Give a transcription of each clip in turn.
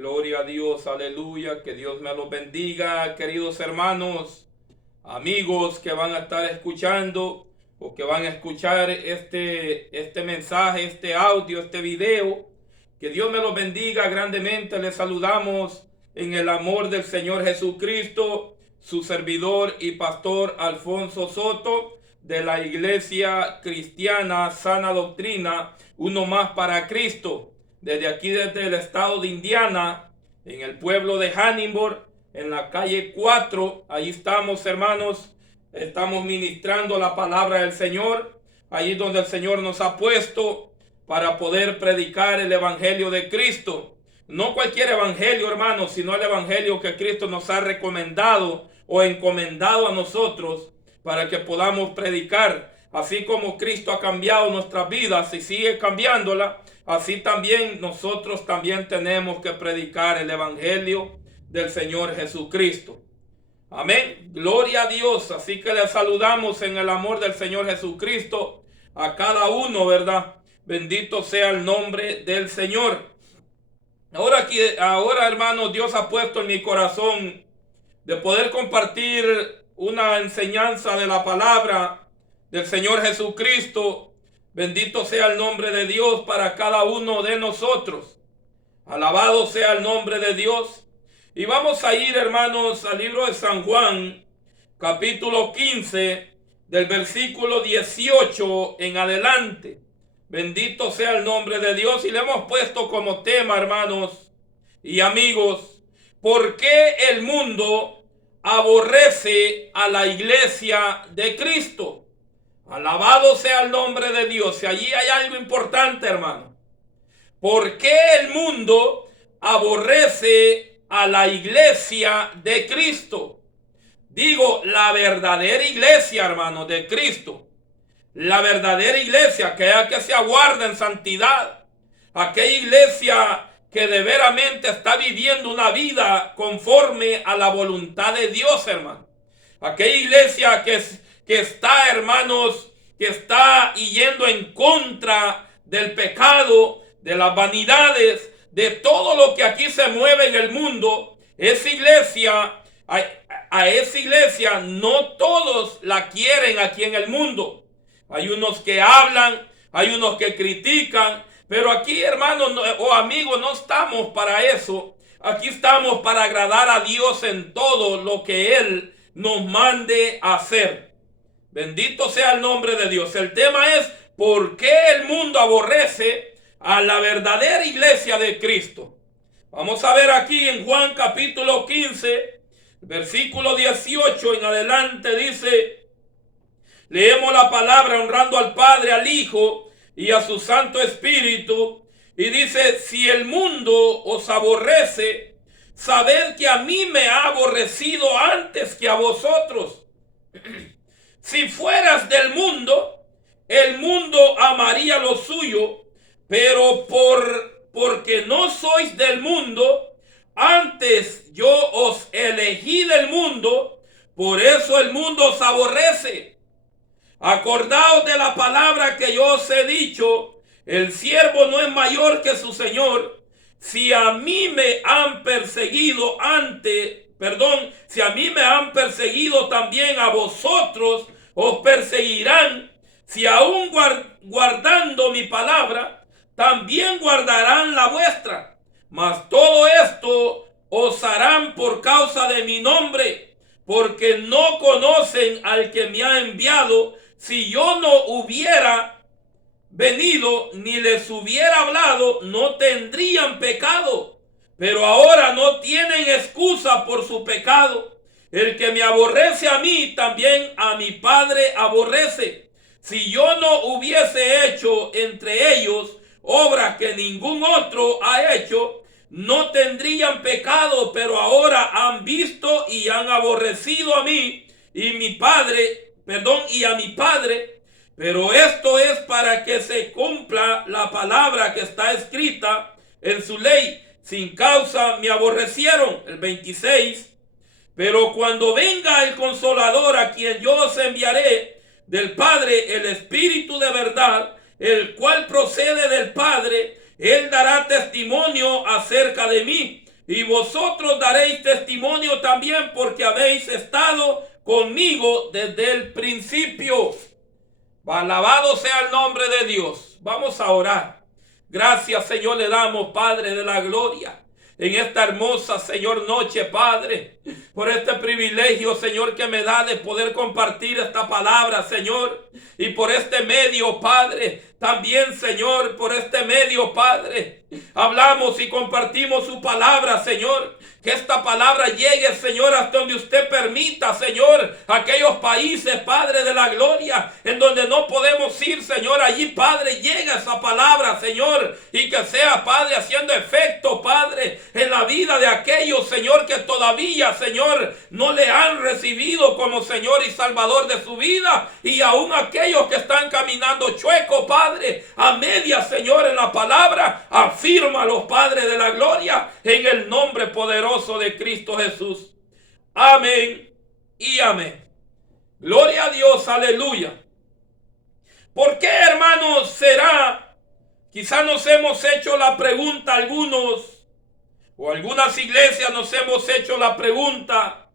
Gloria a Dios, aleluya, que Dios me los bendiga, queridos hermanos, amigos que van a estar escuchando o que van a escuchar este mensaje, este audio, este video. Que Dios me los bendiga grandemente. Les saludamos en el amor del Señor Jesucristo, su servidor y pastor Alfonso Soto, de la Iglesia Cristiana Sana Doctrina, uno más para Cristo. Desde aquí, desde el estado de Indiana, en el pueblo de Hannibal, en la calle 4, ahí estamos, hermanos, estamos ministrando la palabra del Señor, allí donde el Señor nos ha puesto para poder predicar el evangelio de Cristo. No cualquier evangelio, hermanos, sino el evangelio que Cristo nos ha recomendado o encomendado a nosotros para que podamos predicar. Así como Cristo ha cambiado nuestras vidas y sigue cambiándola, así también nosotros también tenemos que predicar el evangelio del Señor Jesucristo. Amén. Gloria a Dios. Así que les saludamos en el amor del Señor Jesucristo a cada uno, ¿verdad? Bendito sea el nombre del Señor. Ahora, hermanos, Dios ha puesto en mi corazón de poder compartir una enseñanza de la palabra del Señor Jesucristo. Bendito sea el nombre de Dios para cada uno de nosotros. Alabado sea el nombre de Dios. Y vamos a ir, hermanos, al libro de San Juan, capítulo 15, del versículo 18 en adelante. Bendito sea el nombre de Dios. Y le hemos puesto como tema, hermanos y amigos, ¿por qué el mundo aborrece a la iglesia de Cristo? Alabado sea el nombre de Dios. Y allí hay algo importante, hermano. ¿Por qué el mundo aborrece a la iglesia de Cristo? Digo, la verdadera iglesia, hermano, de Cristo. La verdadera iglesia, aquella que se aguarda en santidad. Aquella iglesia que de veramente está viviendo una vida conforme a la voluntad de Dios, hermano. Aquella iglesia que está, hermanos, que está yendo en contra del pecado, de las vanidades, de todo lo que aquí se mueve en el mundo. Esa iglesia, a esa iglesia no todos la quieren aquí en el mundo. Hay unos que hablan, hay unos que critican, pero aquí, hermanos o amigos, no estamos para eso. Aquí estamos para agradar a Dios en todo lo que Él nos mande a hacer. Bendito sea el nombre de Dios. El tema es ¿por qué el mundo aborrece a la verdadera iglesia de Cristo? Vamos a ver aquí en Juan capítulo 15, versículo 18 en adelante, dice, leemos la palabra honrando al Padre, al Hijo y a su Santo Espíritu, y dice, si el mundo os aborrece, sabed que a mí me ha aborrecido antes que a vosotros. Si fueras del mundo, el mundo amaría lo suyo, pero porque no sois del mundo, antes yo os elegí del mundo, por eso el mundo os aborrece. Acordaos de la palabra que yo os he dicho, el siervo no es mayor que su señor. Si a mí me han perseguido si a mí me han perseguido, también a vosotros os perseguirán. Si aún guardando mi palabra, también guardarán la vuestra. Mas todo esto os harán por causa de mi nombre, porque no conocen al que me ha enviado. Si yo no hubiera venido ni les hubiera hablado, no tendrían pecado. Pero ahora no tienen excusa por su pecado. El que me aborrece a mí, también a mi Padre aborrece. Si yo no hubiese hecho entre ellos obras que ningún otro ha hecho, no tendrían pecado, pero ahora han visto y han aborrecido a mí y a mi Padre. Pero esto es para que se cumpla la palabra que está escrita en su ley. Sin causa me aborrecieron. El 26. Pero cuando venga el Consolador, a quien yo os enviaré del Padre, el Espíritu de verdad, el cual procede del Padre, Él dará testimonio acerca de mí. y vosotros daréis testimonio también, porque habéis estado conmigo desde el principio. Alabado sea el nombre de Dios. Vamos a orar. Gracias, Señor, le damos, Padre de la gloria, en esta hermosa, Señor, noche, Padre, por este privilegio, Señor, que me da de poder compartir esta palabra, Señor, y por este medio, Padre, también, Señor, por este medio, Padre, hablamos y compartimos su palabra, Señor. Que esta palabra llegue, Señor, hasta donde usted permita, Señor, aquellos países, Padre de la gloria, en donde no podemos ir, Señor. Allí, Padre, llega esa palabra, Señor, y que sea, Padre, haciendo efecto, Padre, en la vida de aquellos, Señor, que todavía, Señor, no le han recibido como Señor y Salvador de su vida, y aún aquellos que están caminando chueco, Padre, a media, Señor, en la palabra, afírmalos, Padre de la gloria, en el nombre poderoso de Cristo Jesús. Amén y amén. Gloria a Dios, aleluya. ¿Por qué, hermanos, será? Quizás nos hemos hecho la pregunta algunos, o algunas iglesias nos hemos hecho la pregunta,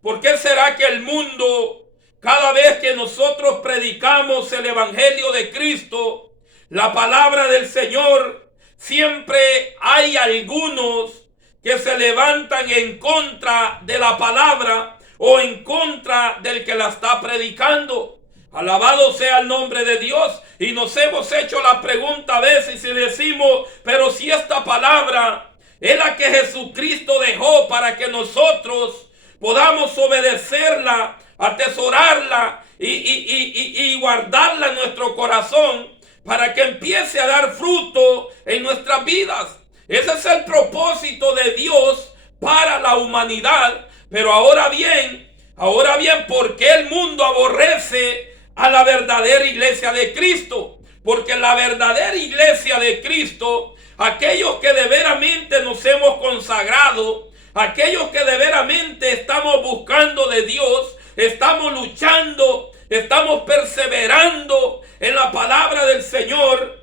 ¿por qué será que el mundo, cada vez que nosotros predicamos el evangelio de Cristo, la palabra del Señor, siempre hay algunos que se levantan en contra de la palabra o en contra del que la está predicando? Alabado sea el nombre de Dios. Y nos hemos hecho la pregunta a veces y decimos, pero si esta palabra es la que Jesucristo dejó para que nosotros podamos obedecerla, atesorarla y guardarla en nuestro corazón para que empiece a dar fruto en nuestras vidas. Ese es el propósito de Dios para la humanidad. Pero ahora bien, ¿por qué el mundo aborrece a la verdadera iglesia de Cristo? Porque la verdadera iglesia de Cristo, aquellos que de veramente nos hemos consagrado, aquellos que de veramente estamos buscando de Dios, estamos luchando, estamos perseverando en la palabra del Señor.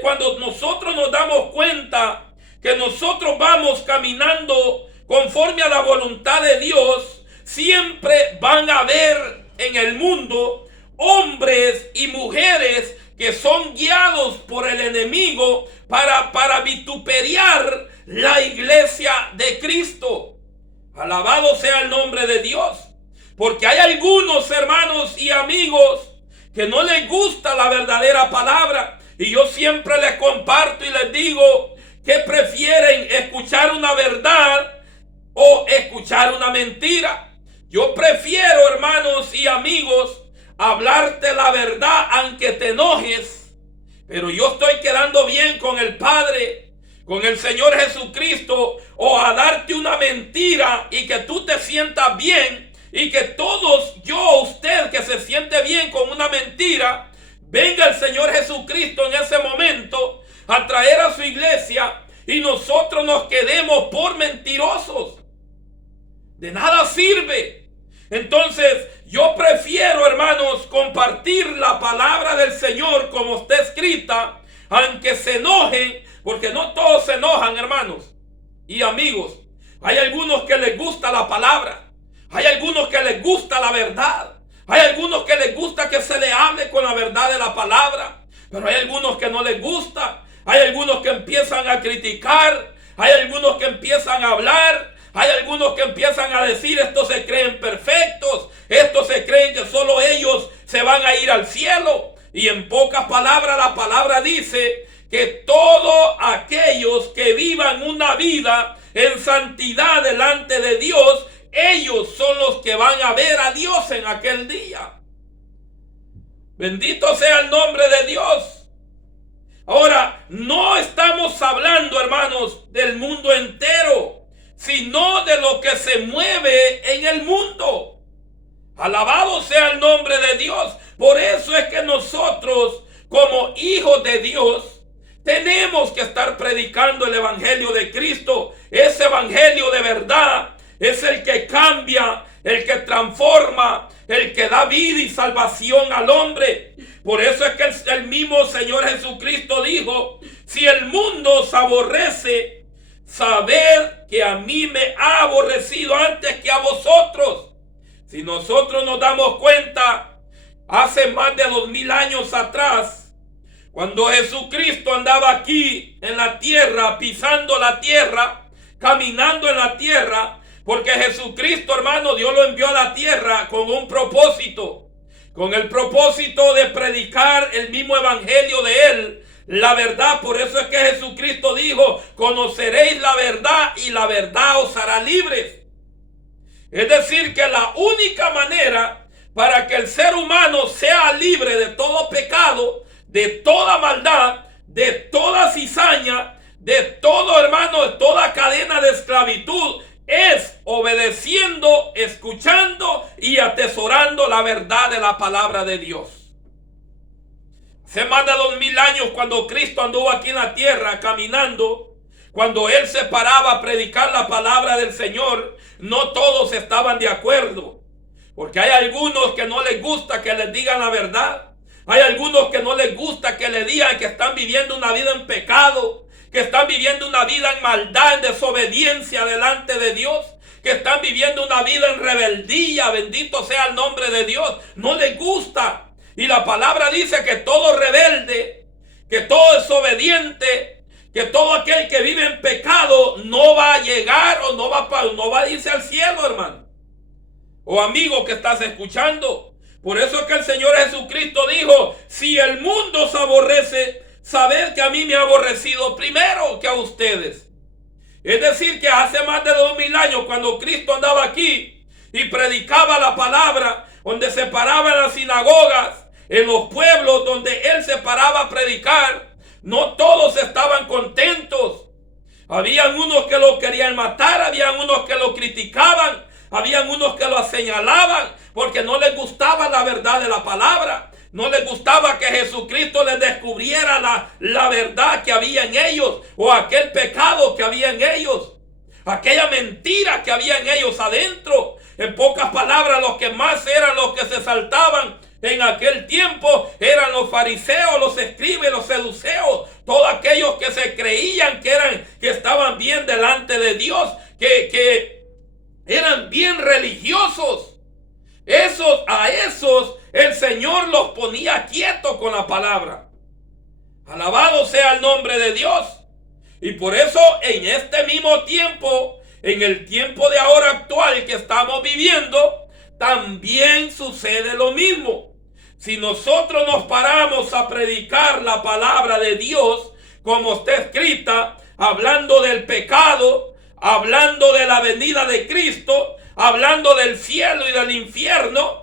Cuando nosotros nos damos cuenta que nosotros vamos caminando conforme a la voluntad de Dios, siempre van a haber en el mundo hombres y mujeres que son guiados por el enemigo para vituperiar la iglesia de Cristo. Alabado sea el nombre de Dios. Porque hay algunos hermanos y amigos que no les gusta la verdadera palabra. Y yo siempre les comparto y les digo que prefieren escuchar una verdad o escuchar una mentira. Yo prefiero, hermanos y amigos, hablarte la verdad aunque te enojes. Pero yo estoy quedando bien con el Padre, con el Señor Jesucristo, o a darte una mentira y que tú te sientas bien. Y que todos, usted que se siente bien con una mentira, venga el Señor Jesucristo en ese momento a traer a su iglesia y nosotros nos quedemos por mentirosos. De nada sirve. Entonces, yo prefiero, hermanos, compartir la palabra del Señor como está escrita, aunque se enojen, porque no todos se enojan, hermanos y amigos. Hay algunos que les gusta la palabra. Hay algunos que les gusta la verdad. Hay algunos que les gusta que se le hable con la verdad de la palabra. Pero hay algunos que no les gusta. Hay algunos que empiezan a criticar. Hay algunos que empiezan a hablar. Hay algunos que empiezan a decir, estos se creen perfectos. Estos se creen que solo ellos se van a ir al cielo. Y en pocas palabras, la palabra dice que todos aquellos que vivan una vida en santidad delante de Dios, ellos son los que van a ver a Dios en aquel día. Bendito sea el nombre de Dios. Ahora, no estamos hablando, hermanos, del mundo entero, sino de lo que se mueve en el mundo. Alabado sea el nombre de Dios. Por eso es que nosotros, como hijos de Dios, tenemos que estar predicando el evangelio de Cristo. Ese evangelio de verdad es el que cambia, el que transforma, el que da vida y salvación al hombre. Por eso es que el mismo Señor Jesucristo dijo: si el mundo os aborrece, sabed que a mí me ha aborrecido antes que a vosotros. Si nosotros nos damos cuenta, hace más de 2000 años atrás, cuando Jesucristo andaba aquí en la tierra, pisando la tierra, caminando en la tierra, porque Jesucristo, hermano, Dios lo envió a la tierra con un propósito, con el propósito de predicar el mismo evangelio de Él, la verdad. Por eso es que Jesucristo dijo: conoceréis la verdad y la verdad os hará libres. Es decir, que la única manera para que el ser humano sea libre de todo pecado, de toda maldad, de toda cizaña, de todo, hermano, de toda cadena de esclavitud, es obedeciendo, escuchando y atesorando la verdad de la palabra de Dios. Hace más de 2000 años, cuando Cristo anduvo aquí en la tierra caminando, cuando Él se paraba a predicar la palabra del Señor, no todos estaban de acuerdo. Porque hay algunos que no les gusta que les digan la verdad. Hay algunos que no les gusta que le digan que están viviendo una vida en pecado, que están viviendo una vida en maldad, en desobediencia delante de Dios, que están viviendo una vida en rebeldía. Bendito sea el nombre de Dios. No les gusta. Y la palabra dice que todo rebelde, que todo desobediente, que todo aquel que vive en pecado no va a llegar o no va a irse al cielo, hermano. O amigo que estás escuchando. Por eso es que el Señor Jesucristo dijo: si el mundo os aborrece, sabed que a mí me ha aborrecido primero que a ustedes. Es decir, que hace más de 2000 años, cuando Cristo andaba aquí y predicaba la palabra, donde se paraba en las sinagogas, en los pueblos donde Él se paraba a predicar, no todos estaban contentos. Habían unos que lo querían matar, habían unos que lo criticaban, habían unos que lo señalaban porque no les gustaba la verdad de la palabra. No les gustaba que Jesucristo les descubriera la verdad que había en ellos, o aquel pecado que había en ellos, aquella mentira que había en ellos adentro. En pocas palabras, los que más eran los que se saltaban en aquel tiempo eran los fariseos, los escribas, los saduceos, todos aquellos que se creían que estaban bien delante de Dios, que eran bien religiosos. A esos el Señor los ponía quietos con la palabra. Alabado sea el nombre de Dios. Y por eso en este mismo tiempo, en el tiempo de ahora actual que estamos viviendo, también sucede lo mismo. Si nosotros nos paramos a predicar la palabra de Dios como está escrita, hablando del pecado, hablando de la venida de Cristo, hablando del cielo y del infierno,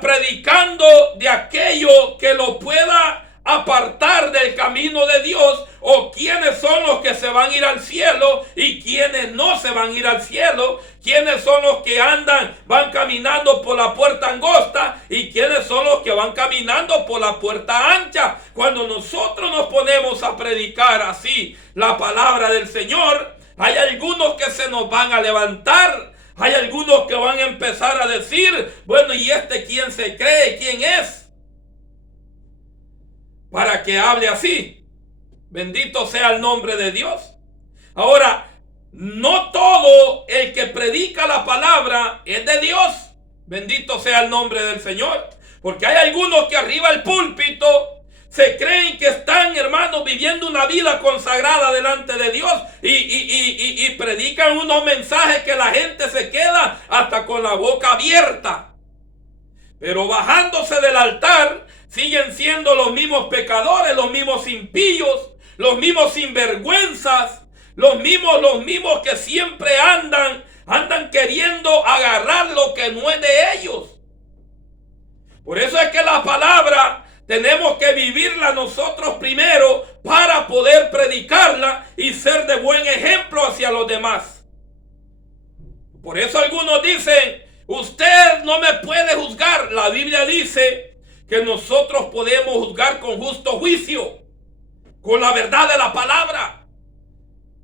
predicando de aquello que lo pueda apartar del camino de Dios, o quiénes son los que se van a ir al cielo y quiénes no se van a ir al cielo, quiénes son los que van caminando por la puerta angosta y quiénes son los que van caminando por la puerta ancha. Cuando nosotros nos ponemos a predicar así la palabra del Señor, hay algunos que se nos van a levantar, hay algunos que van a empezar a decir: bueno, ¿y este quién se cree? ¿Quién es? Para que hable así. Bendito sea el nombre de Dios. Ahora, no todo el que predica la palabra es de Dios. Bendito sea el nombre del Señor. Porque hay algunos que arriba del púlpito se creen que están, hermanos, viviendo una vida consagrada delante de Dios y predican unos mensajes que la gente se queda hasta con la boca abierta. Pero bajándose del altar, siguen siendo los mismos pecadores, los mismos impíos, los mismos sinvergüenzas, los mismos que siempre andan queriendo agarrar lo que no es de ellos. Por eso es que la palabra tenemos que vivirla nosotros primero para poder predicarla y ser de buen ejemplo hacia los demás. Por eso algunos dicen: usted no me puede juzgar. La Biblia dice que nosotros podemos juzgar con justo juicio, con la verdad de la palabra.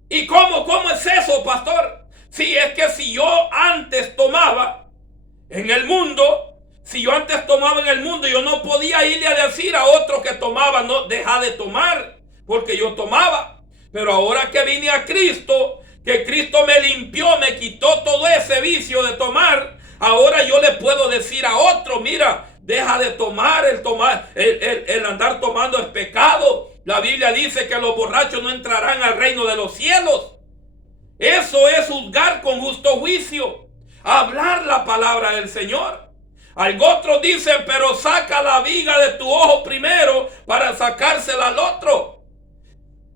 ¿Y cómo es eso, pastor? Si es que si yo antes tomaba en el mundo, yo no podía irle a decir a otro que tomaba: no, deja de tomar, porque yo tomaba. Pero ahora que vine a Cristo, que Cristo me limpió, me quitó todo ese vicio de tomar, ahora yo le puedo decir a otro, mira, deja de tomar, el andar tomando es pecado. La Biblia dice que los borrachos no entrarán al reino de los cielos. Eso es juzgar con justo juicio, hablar la palabra del Señor. Otros dicen, pero saca la viga de tu ojo primero para sacársela al otro.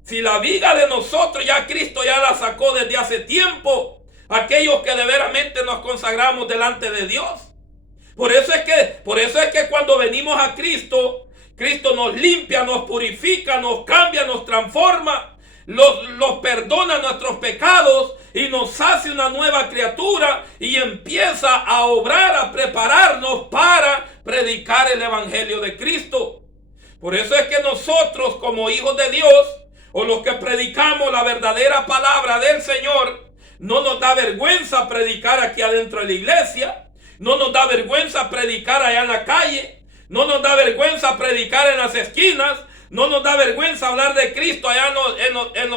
Si la viga de nosotros ya Cristo ya la sacó desde hace tiempo, aquellos que de veramente nos consagramos delante de Dios. Por eso es que cuando venimos a Cristo, Cristo nos limpia, nos purifica, nos cambia, nos transforma, los perdona nuestros pecados y nos hace una nueva criatura y empieza a obrar, a prepararnos para predicar el evangelio de Cristo. Por eso es que nosotros, como hijos de Dios, o los que predicamos la verdadera palabra del Señor, no nos da vergüenza predicar aquí adentro de la iglesia, no nos da vergüenza predicar allá en la calle, no nos da vergüenza predicar en las esquinas, no nos da vergüenza hablar de Cristo allá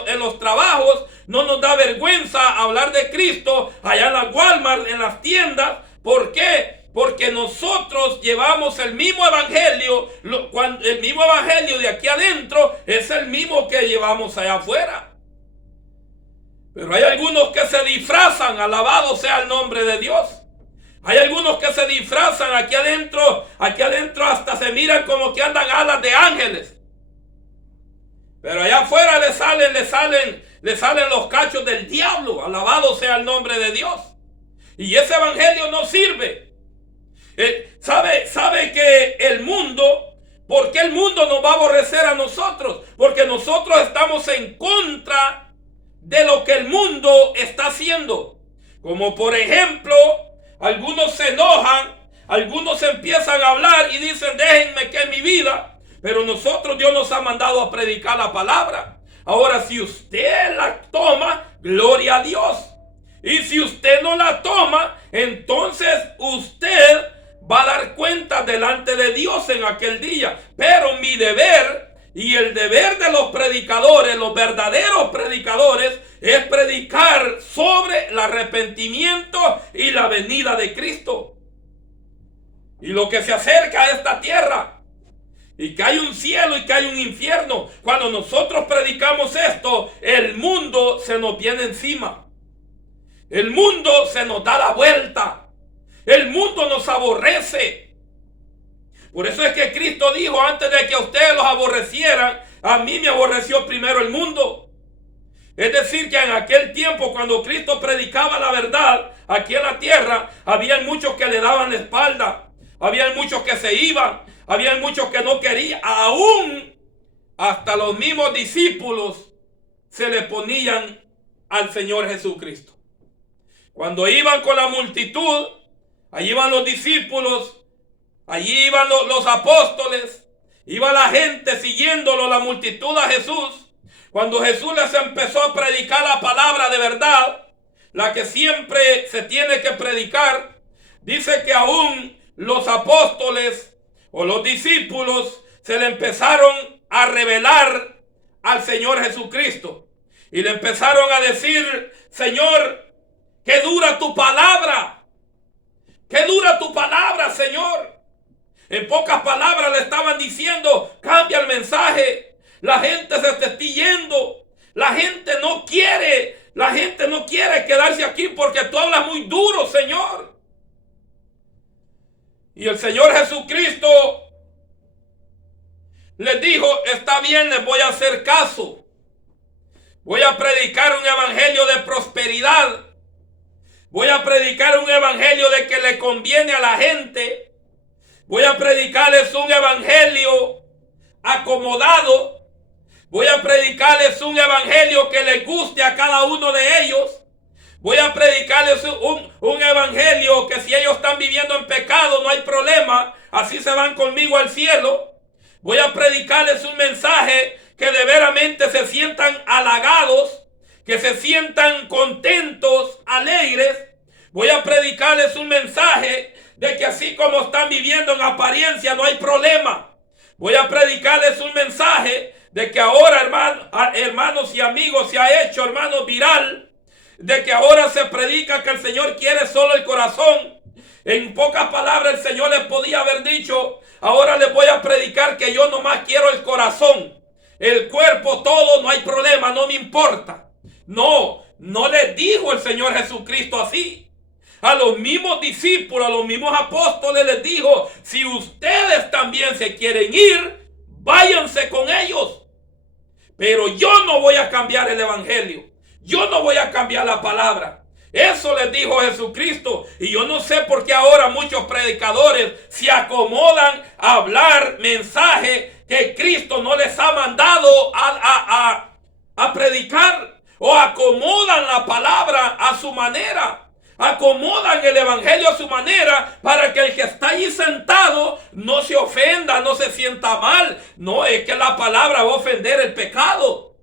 en los trabajos, no nos da vergüenza hablar de Cristo allá en la Walmart, en las tiendas. ¿Por qué? Porque nosotros llevamos el mismo evangelio, el mismo evangelio de aquí adentro es el mismo que llevamos allá afuera. Pero hay algunos que se disfrazan, alabado sea el nombre de Dios. Hay algunos que se disfrazan aquí adentro hasta se miran como que andan alas de ángeles. Pero allá afuera le salen los cachos del diablo, alabado sea el nombre de Dios. Y ese evangelio no sirve. ¿Sabe que el mundo, por qué el mundo nos va a aborrecer a nosotros? Porque nosotros estamos en contra de lo que el mundo está haciendo. Como por ejemplo, algunos se enojan, algunos empiezan a hablar y dicen, déjenme que es mi vida. Pero nosotros, Dios nos ha mandado a predicar la palabra. Ahora, si usted la toma, gloria a Dios. Y si usted no la toma, entonces usted va a dar cuenta delante de Dios en aquel día. Pero mi deber y el deber de los predicadores, los verdaderos predicadores, es predicar sobre el arrepentimiento y la venida de Cristo. Y lo que se acerca a esta tierra. Y que hay un cielo y que hay un infierno. Cuando nosotros predicamos esto, el mundo se nos viene encima. El mundo se nos da la vuelta. El mundo nos aborrece. Por eso es que Cristo dijo, antes de que a ustedes los aborrecieran, a mí me aborreció primero el mundo. Es decir, que en aquel tiempo, cuando Cristo predicaba la verdad aquí en la tierra, había muchos que le daban la espalda. Había muchos que se iban. Había muchos que no querían. Aún hasta los mismos discípulos se le ponían al Señor Jesucristo. Cuando iban con la multitud, allí iban los discípulos, allí iban los apóstoles, iba la gente siguiéndolo, la multitud a Jesús. Cuando Jesús les empezó a predicar la palabra de verdad, la que siempre se tiene que predicar, dice que aún los apóstoles o los discípulos se le empezaron a revelar al Señor Jesucristo. Y le empezaron a decir, Señor, qué dura tu palabra. Qué dura tu palabra, Señor. En pocas palabras le estaban diciendo, cambia el mensaje. La gente se te está yendo. La gente no quiere quedarse aquí porque tú hablas muy duro, Señor. Y el Señor Jesucristo les dijo, está bien, les voy a hacer caso. Voy a predicar un evangelio de prosperidad. Voy a predicar un evangelio de que le conviene a la gente. Voy a predicarles un evangelio acomodado. Voy a predicarles un evangelio que les guste a cada uno de ellos. Voy a predicarles un evangelio que si ellos están viviendo en pecado no hay problema, así se van conmigo al cielo. Voy a predicarles un mensaje que de veramente se sientan halagados, que se sientan contentos, alegres. Voy a predicarles un mensaje de que así como están viviendo en apariencia no hay problema. Voy a predicarles un mensaje de que ahora, hermanos y amigos, se ha hecho, hermanos, viral, de que ahora se predica que el Señor quiere solo el corazón. En pocas palabras, el Señor les podía haber dicho: ahora les voy a predicar que yo nomás quiero el corazón. El cuerpo, todo, no hay problema, no me importa. No, no les dijo el Señor Jesucristo así. A los mismos discípulos, a los mismos apóstoles les dijo: si ustedes también se quieren ir, váyanse con ellos. Pero yo no voy a cambiar el evangelio. Yo no voy a cambiar la palabra. Eso les dijo Jesucristo. Y yo no sé por qué ahora muchos predicadores se acomodan a hablar mensajes que Cristo no les ha mandado a predicar. O acomodan la palabra a su manera. Acomodan el evangelio a su manera para que el que está allí sentado no se ofenda, no se sienta mal. No, es que la palabra va a ofender el pecado.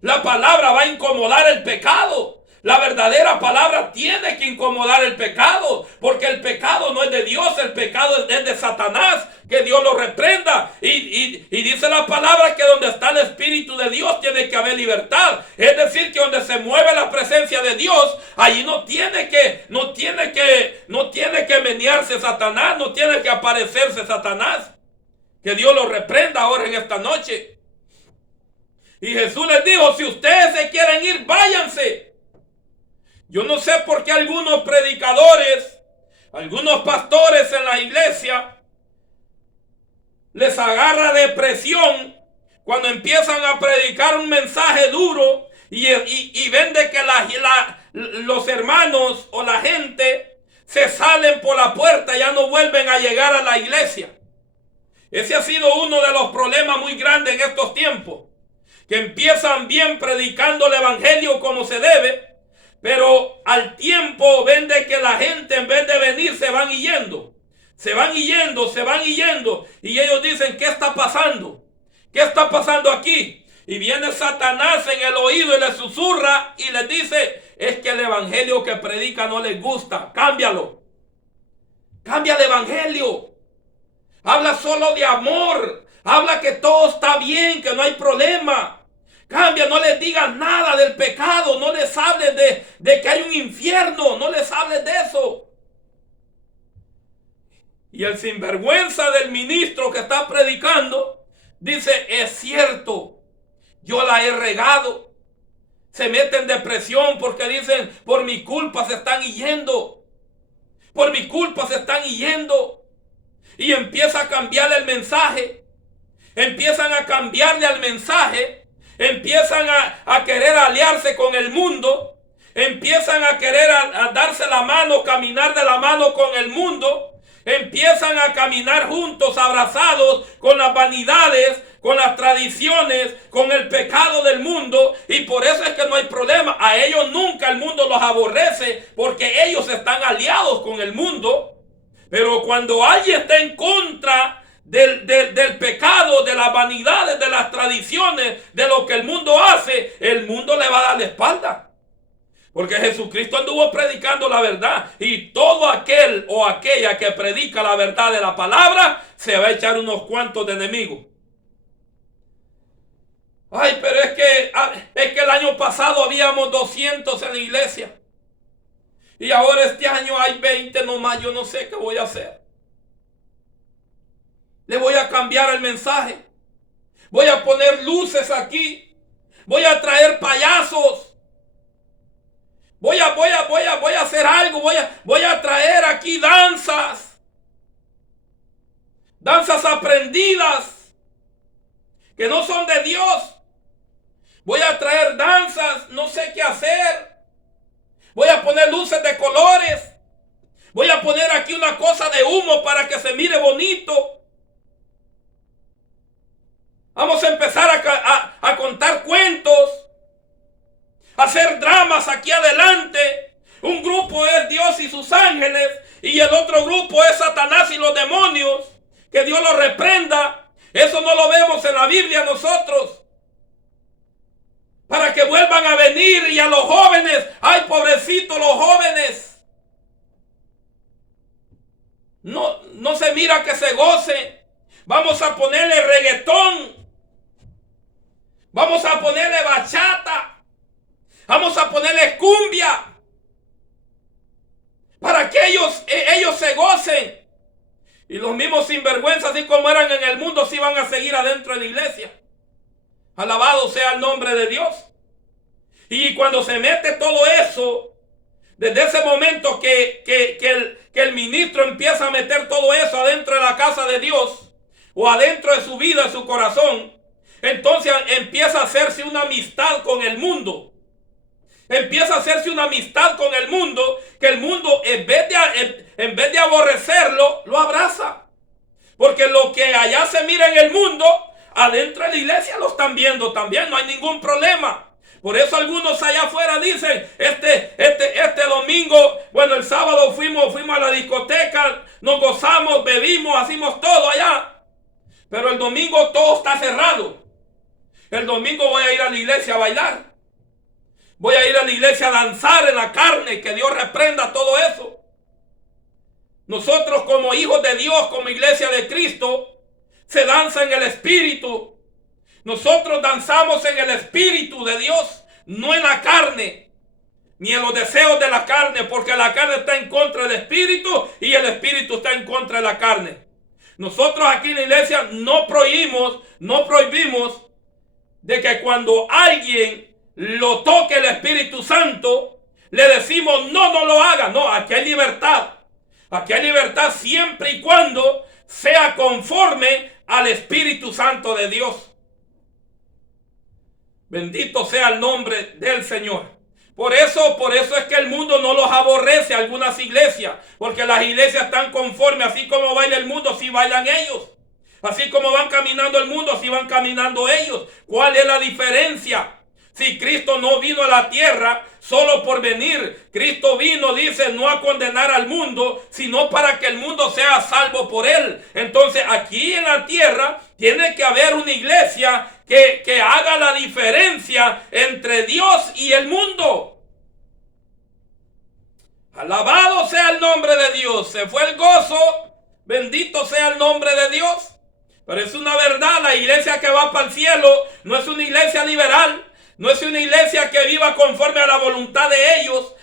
La palabra va a incomodar el pecado. La verdadera palabra tiene que incomodar el pecado, porque el pecado no es de Dios, el pecado es de Satanás. Que Dios lo reprenda. Y dice la palabra que donde está el Espíritu de Dios tiene que haber libertad. Es decir, que donde se mueve la presencia de Dios, allí no tiene que menearse Satanás, no tiene que aparecerse Satanás. Que Dios lo reprenda ahora en esta noche. Y Jesús les dijo: si ustedes se quieren ir, váyanse. Yo no sé por qué algunos predicadores, algunos pastores en la iglesia, les agarra depresión cuando empiezan a predicar un mensaje duro y ven de que los hermanos o la gente se salen por la puerta y ya no vuelven a llegar a la iglesia. Ese ha sido uno de los problemas muy grandes en estos tiempos. Que empiezan bien predicando el evangelio como se debe, pero al tiempo ven de que la gente en vez de venir se van yendo. Se van yendo. Y ellos dicen: ¿qué está pasando? ¿Qué está pasando aquí? Y viene Satanás en el oído y les susurra y les dice: es que el evangelio que predica no les gusta. Cámbialo. Cambia el evangelio. Habla solo de amor. Habla que todo está bien, que no hay problema. Cambia, no les digas nada del pecado. No les hables de que hay un infierno. No les hables de eso. Y el sinvergüenza del ministro que está predicando dice: es cierto, yo la he regado. Se meten en depresión porque dicen: por mi culpa se están yendo. Por mi culpa se están yendo. Y empieza a cambiarle el mensaje. Empiezan a cambiarle al mensaje. Empiezan a querer aliarse con el mundo. Empiezan a querer a darse la mano, caminar de la mano con el mundo. Empiezan a caminar juntos, abrazados, con las vanidades, con las tradiciones, con el pecado del mundo. Y por eso es que no hay problema. A ellos nunca el mundo los aborrece, porque ellos están aliados con el mundo. Pero cuando alguien está en contra del pecado, de las vanidades, de las tradiciones, de lo que el mundo hace, el mundo le va a dar la espalda. Porque Jesucristo anduvo predicando la verdad. Y todo aquel o aquella que predica la verdad de la palabra se va a echar unos cuantos de enemigos. Ay, pero es que el año pasado habíamos 200 en la iglesia. Y ahora este año hay 20 nomás. Yo no sé qué voy a hacer. Le voy a cambiar el mensaje. Voy a poner luces aquí. Voy a traer payasos. Voy a hacer algo. Voy a traer aquí danzas. Danzas aprendidas. Que no son de Dios. Voy a traer danzas. No sé qué hacer. Voy a poner luces de colores. Voy a poner aquí una cosa de humo para que se mire bonito. Vamos a empezar a contar cuentos. A hacer dramas aquí adelante. Un grupo es Dios y sus ángeles. Y el otro grupo es Satanás y los demonios. Que Dios los reprenda. Eso no lo vemos en la Biblia nosotros. Para que vuelvan a venir. Y a los jóvenes. Ay, pobrecitos los jóvenes. No se mira que se goce. Vamos a ponerle reggaetón. Vamos a ponerle bachata. Vamos a ponerle cumbia. Para que ellos se gocen. Y los mismos sinvergüenzas, así como eran en el mundo, sí van a seguir adentro de la iglesia. Alabado sea el nombre de Dios. Y cuando se mete todo eso, desde ese momento que el ministro empieza a meter todo eso adentro de la casa de Dios, o adentro de su vida, de su corazón, entonces empieza a hacerse una amistad con el mundo. Empieza a hacerse una amistad con el mundo, que el mundo en vez de aborrecerlo, lo abraza. Porque lo que allá se mira en el mundo, adentro de la iglesia lo están viendo también, no hay ningún problema. Por eso algunos allá afuera dicen, este domingo, bueno, el sábado fuimos a la discoteca, nos gozamos, bebimos, hacimos todo allá. Pero el domingo todo está cerrado. El domingo voy a ir a la iglesia a bailar. Voy a ir a la iglesia a danzar en la carne, que Dios reprenda todo eso. Nosotros como hijos de Dios, como iglesia de Cristo, se danza en el Espíritu. Nosotros danzamos en el Espíritu de Dios, no en la carne, ni en los deseos de la carne, porque la carne está en contra del Espíritu y el Espíritu está en contra de la carne. Nosotros aquí en la iglesia no prohibimos de que cuando alguien lo toque el Espíritu Santo, le decimos no lo haga. No, aquí hay libertad. Aquí hay libertad siempre y cuando sea conforme al Espíritu Santo de Dios. Bendito sea el nombre del Señor. Por eso es que el mundo no los aborrece, algunas iglesias, porque las iglesias están conformes, así como baila el mundo, así bailan ellos. Así como van caminando el mundo, así van caminando ellos. ¿Cuál es la diferencia? Si Cristo no vino a la tierra solo por venir, Cristo vino, dice, no a condenar al mundo, sino para que el mundo sea salvo por él. Entonces aquí en la tierra tiene que haber una iglesia que haga la diferencia entre Dios y el mundo. Alabado sea el nombre de Dios. Se fue el gozo. Bendito sea el nombre de Dios. Pero es una verdad, la iglesia que va para el cielo no es una iglesia liberal. No es una iglesia que viva conforme a la voluntad de ellos.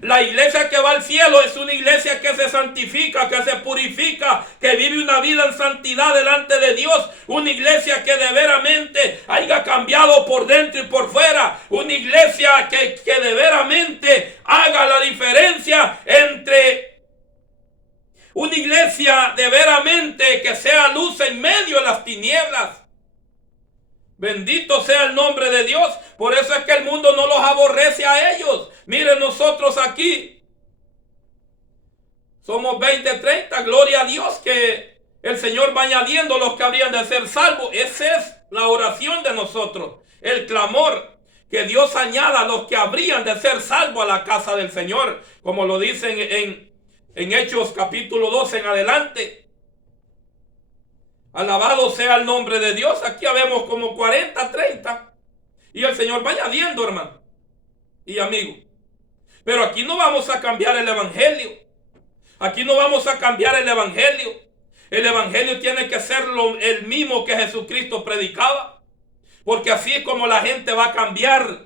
La iglesia que va al cielo es una iglesia que se santifica, que se purifica, que vive una vida en santidad delante de Dios. Una iglesia que de veramente haya cambiado por dentro y por fuera. Una iglesia que de veramente haga la diferencia entre una iglesia de veramente que sea luz en medio de las tinieblas. Bendito sea el nombre de Dios. Por eso es que el mundo no los aborrece a ellos. Miren, nosotros aquí somos 20, 30. Gloria a Dios que el Señor va añadiendo los que habrían de ser salvos. Esa es la oración de nosotros. El clamor, que Dios añada a los que habrían de ser salvos a la casa del Señor. Como lo dicen en Hechos capítulo 12 en adelante. Alabado sea el nombre de Dios. Aquí vemos como 40, 30. Y el Señor va añadiendo, hermano y amigo. Pero aquí no vamos a cambiar el evangelio. Aquí no vamos a cambiar el evangelio. El evangelio tiene que ser el mismo que Jesucristo predicaba. Porque así es como la gente va a cambiar.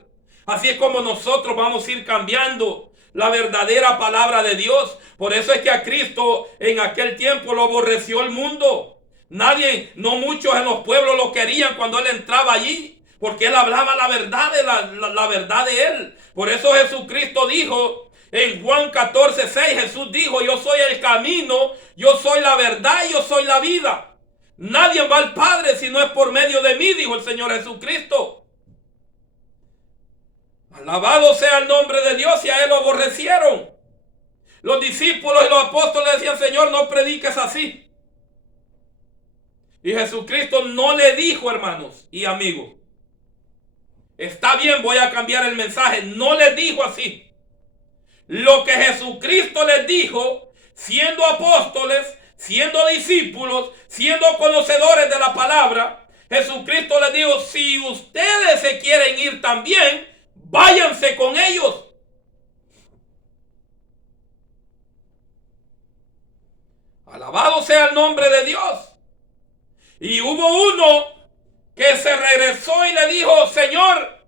Así es como nosotros vamos a ir cambiando la verdadera palabra de Dios. Por eso es que a Cristo en aquel tiempo lo aborreció el mundo. Nadie, no muchos en los pueblos lo querían cuando él entraba allí, porque él hablaba la verdad la verdad de él. Por eso Jesucristo dijo en Juan 14, 6, Jesús dijo, yo soy el camino, yo soy la verdad y yo soy la vida. Nadie va al Padre si no es por medio de mí, dijo el Señor Jesucristo. Alabado sea el nombre de Dios, y a él lo aborrecieron. Los discípulos y los apóstoles decían, Señor, no prediques así. Y Jesucristo no le dijo, hermanos y amigos, está bien, voy a cambiar el mensaje. No les dijo así. Lo que Jesucristo les dijo, siendo apóstoles, siendo discípulos, siendo conocedores de la palabra, Jesucristo les dijo, si ustedes se quieren ir también, váyanse con ellos. Alabado sea el nombre de Dios. Y hubo uno que que se regresó y le dijo: Señor,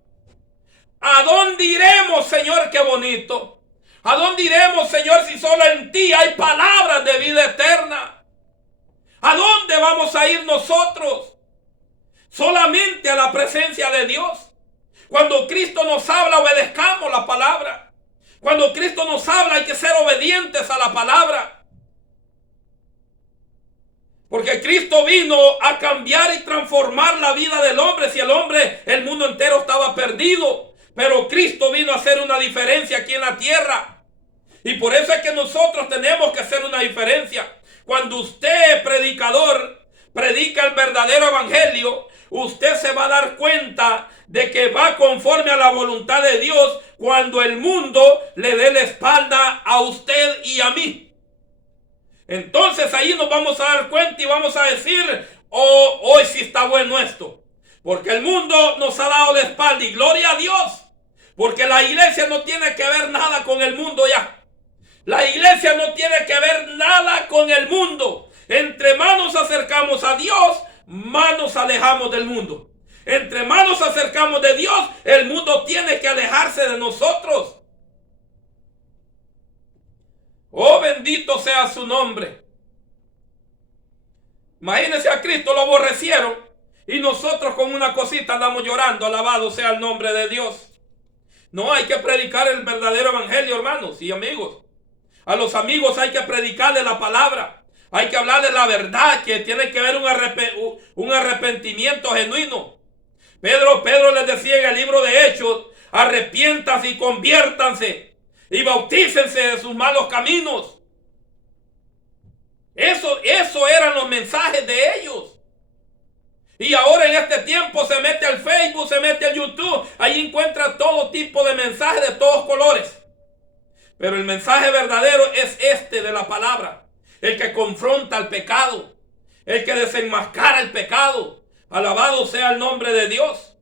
¿a dónde iremos, Señor? Qué bonito. ¿A dónde iremos, Señor, si solo en ti hay palabras de vida eterna? ¿A dónde vamos a ir nosotros? Solamente a la presencia de Dios. Cuando Cristo nos habla, obedezcamos la palabra. Cuando Cristo nos habla, hay que ser obedientes a la palabra. Porque Cristo vino a cambiar y transformar la vida del hombre. Si el mundo entero estaba perdido. Pero Cristo vino a hacer una diferencia aquí en la tierra. Y por eso es que nosotros tenemos que hacer una diferencia. Cuando usted, predicador, predica el verdadero evangelio, usted se va a dar cuenta de que va conforme a la voluntad de Dios cuando el mundo le dé la espalda a usted y a mí. Entonces ahí nos vamos a dar cuenta y vamos a decir: oh, hoy sí está bueno esto. Porque el mundo nos ha dado la espalda y gloria a Dios. Porque la iglesia no tiene que ver nada con el mundo ya. La iglesia no tiene que ver nada con el mundo. Entre más nos acercamos a Dios, más nos alejamos del mundo. Entre más nos acercamos de Dios, el mundo tiene que alejarse de nosotros. Oh, bendito sea su nombre. Imagínense, a Cristo lo aborrecieron y nosotros con una cosita andamos llorando. Alabado sea el nombre de Dios. No, hay que predicar el verdadero evangelio, hermanos y amigos. A los amigos hay que predicarles la palabra. Hay que hablarles la verdad, que tiene que haber un arrepentimiento genuino. Pedro les decía en el libro de Hechos: arrepiéntanse y conviértanse y bautícense de sus malos caminos. Eso eran los mensajes de ellos. Y ahora en este tiempo se mete al Facebook, se mete al YouTube, ahí encuentra todo tipo de mensajes de todos colores. Pero el mensaje verdadero es este de la palabra. El que confronta el pecado. El que desenmascara el pecado. Alabado sea el nombre de Dios.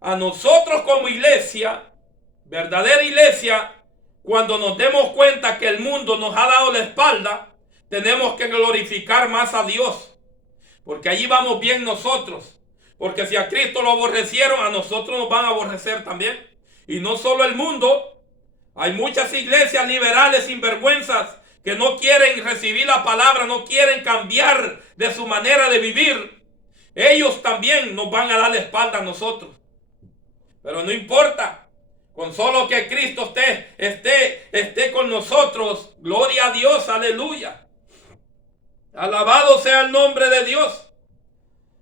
A nosotros como iglesia, verdadera iglesia, cuando nos demos cuenta que el mundo nos ha dado la espalda, tenemos que glorificar más a Dios. Porque allí vamos bien nosotros. Porque si a Cristo lo aborrecieron, a nosotros nos van a aborrecer también. Y no solo el mundo, hay muchas iglesias liberales sinvergüenzas que no quieren recibir la palabra, no quieren cambiar de su manera de vivir. Ellos también nos van a dar la espalda a nosotros. Pero no importa, con solo que Cristo esté con nosotros, gloria a Dios, aleluya. Alabado sea el nombre de Dios.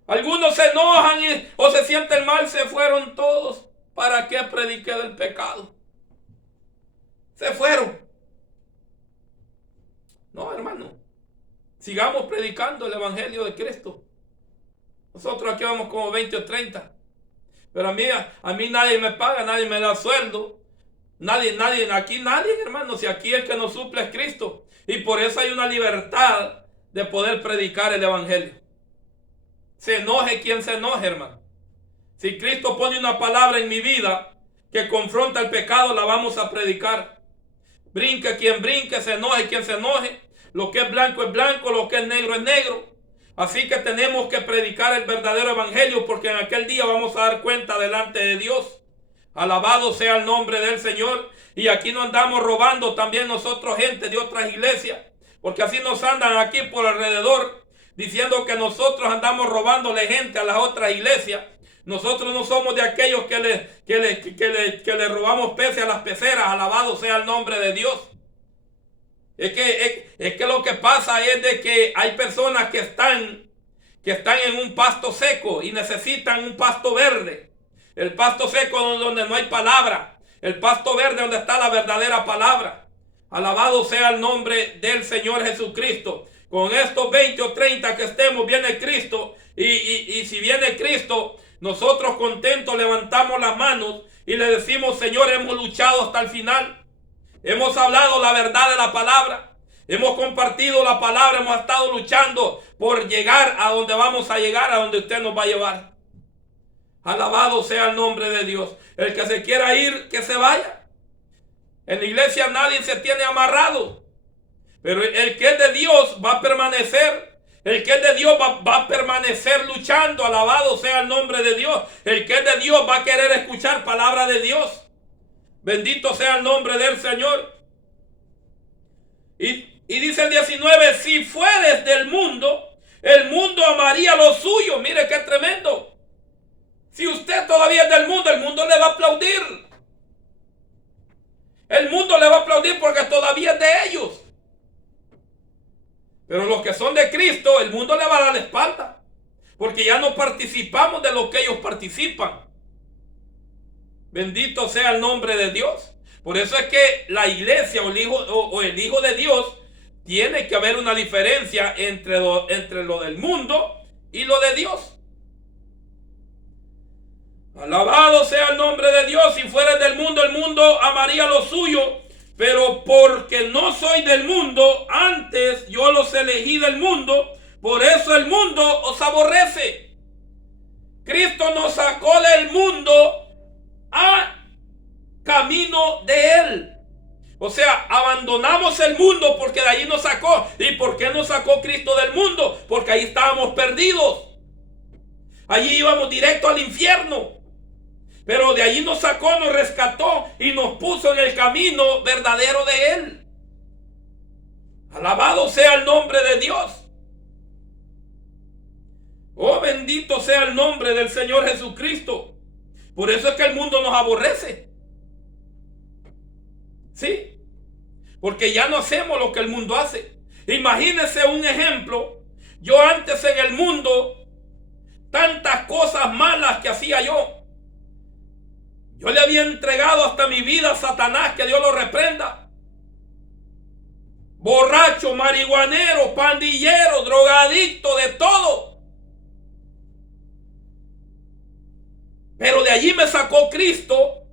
Algunos se enojan o se sienten mal, se fueron todos. ¿Para qué prediqué del pecado? Se fueron. No, hermano. Sigamos predicando el evangelio de Cristo. Nosotros aquí vamos como 20 o 30. Pero a mí nadie me paga, nadie me da sueldo. Aquí nadie, hermano. Si aquí el que nos suple es Cristo. Y por eso hay una libertad de poder predicar el evangelio. Se enoje quien se enoje, hermano. Si Cristo pone una palabra en mi vida que confronta el pecado, la vamos a predicar. Brinque quien brinque, se enoje quien se enoje. Lo que es blanco, lo que es negro. Así que tenemos que predicar el verdadero evangelio, porque en aquel día vamos a dar cuenta delante de Dios. Alabado sea el nombre del Señor. Y aquí no andamos robando también nosotros gente de otras iglesias, porque así nos andan aquí por alrededor diciendo que nosotros andamos robándole gente a las otras iglesias. Nosotros no somos de aquellos que le robamos peces a las peceras. Alabado sea el nombre de Dios. Es que lo que pasa es de que hay personas que están en un pasto seco y necesitan un pasto verde. El pasto seco donde no hay palabra. El pasto verde donde está la verdadera palabra. Alabado sea el nombre del Señor Jesucristo. Con estos 20 o 30 que estemos, viene Cristo. Y si viene Cristo, nosotros contentos levantamos las manos y le decimos: Señor, hemos luchado hasta el final. Hemos hablado la verdad de la palabra. Hemos compartido la palabra. Hemos estado luchando por llegar a donde vamos a llegar, a donde usted nos va a llevar. Alabado sea el nombre de Dios. El que se quiera ir, que se vaya. En la iglesia nadie se tiene amarrado. Pero el que es de Dios va a permanecer. El que es de Dios va a permanecer luchando. Alabado sea el nombre de Dios. El que es de Dios va a querer escuchar palabra de Dios. Bendito sea el nombre del Señor. Y dice el 19, si fueres del mundo, el mundo amaría lo suyo. Mire qué tremendo. Si usted todavía es del mundo, el mundo le va a aplaudir. El mundo le va a aplaudir porque todavía es de ellos. Pero los que son de Cristo, el mundo le va a dar la espalda. Porque ya no participamos de lo que ellos participan. Bendito sea el nombre de Dios. Por eso es que la iglesia o el hijo de Dios tiene que haber una diferencia entre lo del mundo y lo de Dios. Alabado sea el nombre de Dios. Si fueres del mundo, el mundo amaría lo suyo. Pero porque no soy del mundo, antes yo los elegí del mundo, por eso el mundo os aborrece. Cristo nos sacó del mundo a camino de Él. O sea, abandonamos el mundo porque de allí nos sacó. ¿Y por qué nos sacó Cristo del mundo? Porque ahí estábamos perdidos. Allí íbamos directo al infierno. Pero de allí nos sacó, nos rescató y nos puso en el camino verdadero de Él. Alabado sea el nombre de Dios. Oh, bendito sea el nombre del Señor Jesucristo. Por eso es que el mundo nos aborrece. ¿Sí? Porque ya no hacemos lo que el mundo hace. Imagínense un ejemplo. Yo antes en el mundo, tantas cosas malas que hacía yo. Yo le había entregado hasta mi vida a Satanás, que Dios lo reprenda. Borracho, marihuanero, pandillero, drogadicto, de todo. Pero de allí me sacó Cristo,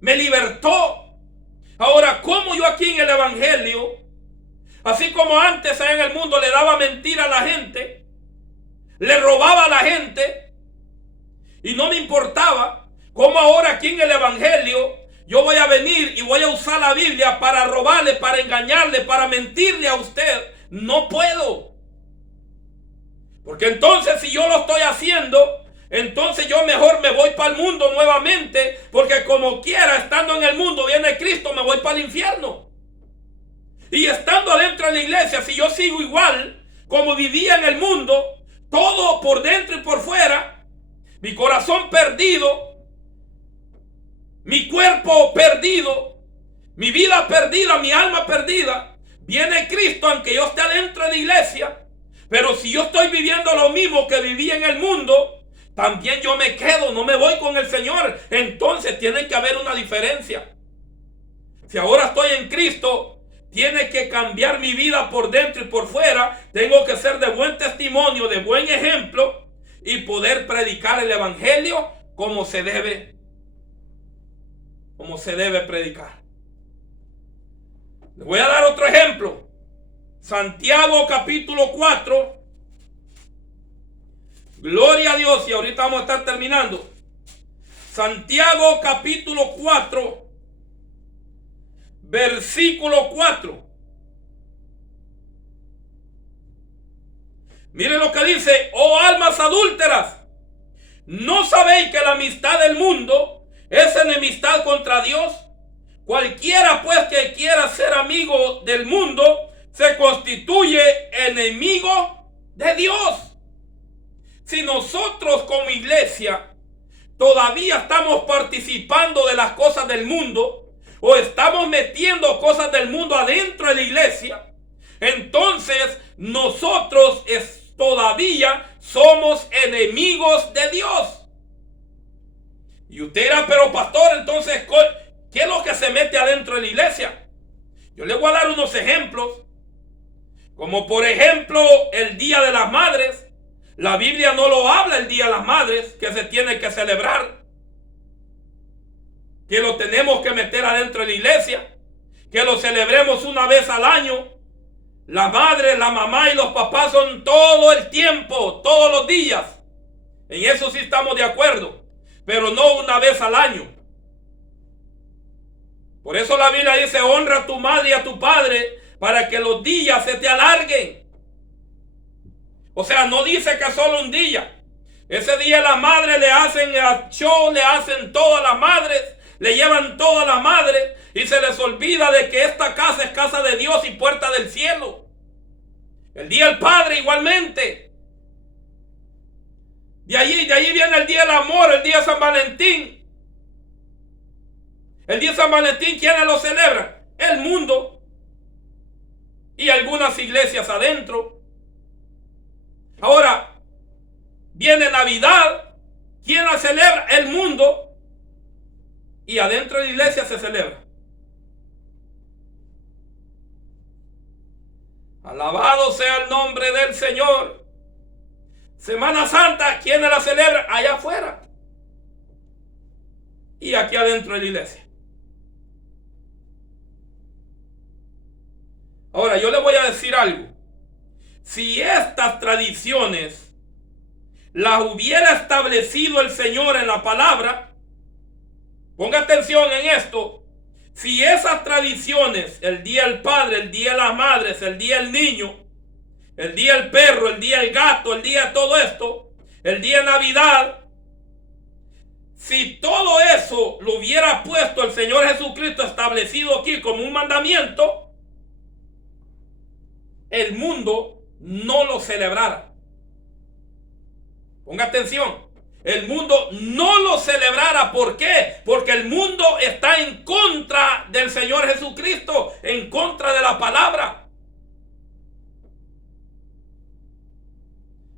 me libertó. Ahora, como yo aquí en el Evangelio, así como antes allá en el mundo le daba mentira a la gente, le robaba a la gente y no me importaba, como ahora aquí en el Evangelio yo voy a venir y voy a usar la Biblia para robarle, para engañarle, para mentirle a usted. No puedo. Porque entonces si yo lo estoy haciendo, entonces yo mejor me voy para el mundo nuevamente, porque como quiera, estando en el mundo, viene Cristo, me voy para el infierno. Y estando adentro de la iglesia, si yo sigo igual como vivía en el mundo, todo por dentro y por fuera, mi corazón perdido, mi cuerpo perdido, mi vida perdida, mi alma perdida, viene Cristo aunque yo esté adentro de la iglesia. Pero si yo estoy viviendo lo mismo que viví en el mundo, también yo me quedo, no me voy con el Señor. Entonces tiene que haber una diferencia. Si ahora estoy en Cristo, tiene que cambiar mi vida por dentro y por fuera. Tengo que ser de buen testimonio, de buen ejemplo y poder predicar el Evangelio como se debe predicar. Les voy a dar otro ejemplo. Santiago capítulo 4. Gloria a Dios, y ahorita vamos a estar terminando. Santiago capítulo 4, versículo 4. Miren lo que dice: oh almas adúlteras, ¿no sabéis que la amistad del mundo es enemistad contra Dios? Cualquiera pues que quiera ser amigo del mundo se constituye enemigo de Dios. Si nosotros como iglesia todavía estamos participando de las cosas del mundo o estamos metiendo cosas del mundo adentro de la iglesia, entonces nosotros todavía somos enemigos de Dios. Y usted dirá: pero pastor, entonces ¿qué es lo que se mete adentro de la iglesia? Yo le voy a dar unos ejemplos. Como por ejemplo el Día de las Madres. La Biblia no lo habla el Día de las Madres, que se tiene que celebrar, que lo tenemos que meter adentro de la iglesia, que lo celebremos una vez al año. La madre, la mamá y los papás son todo el tiempo, todos los días. En eso sí estamos de acuerdo, pero no una vez al año. Por eso la Biblia dice: honra a tu madre y a tu padre para que los días se te alarguen. O sea, no dice que solo un día. Ese día las madres le hacen show, le hacen todas las madres, le llevan todas las madres y se les olvida de que esta casa es casa de Dios y puerta del cielo. El día del Padre igualmente. De allí viene el día del amor, el día de San Valentín. El día de San Valentín, ¿quiénes lo celebran? El mundo y algunas iglesias adentro. Ahora, viene Navidad, ¿quién la celebra? El mundo, y adentro de la iglesia se celebra. Alabado sea el nombre del Señor. Semana Santa, ¿quién la celebra? Allá afuera. Y aquí adentro de la iglesia. Ahora, yo le voy a decir algo. Si estas tradiciones las hubiera establecido el Señor en la palabra, ponga atención en esto, si esas tradiciones, el día del padre, el día de las madres, el día del niño, el día del perro, el día del gato, el día de todo esto, el día de Navidad, si todo eso lo hubiera puesto el Señor Jesucristo establecido aquí como un mandamiento, el mundo no lo celebrara. Ponga atención. El mundo no lo celebrara. ¿Por qué? Porque el mundo está en contra del Señor Jesucristo, en contra de la palabra.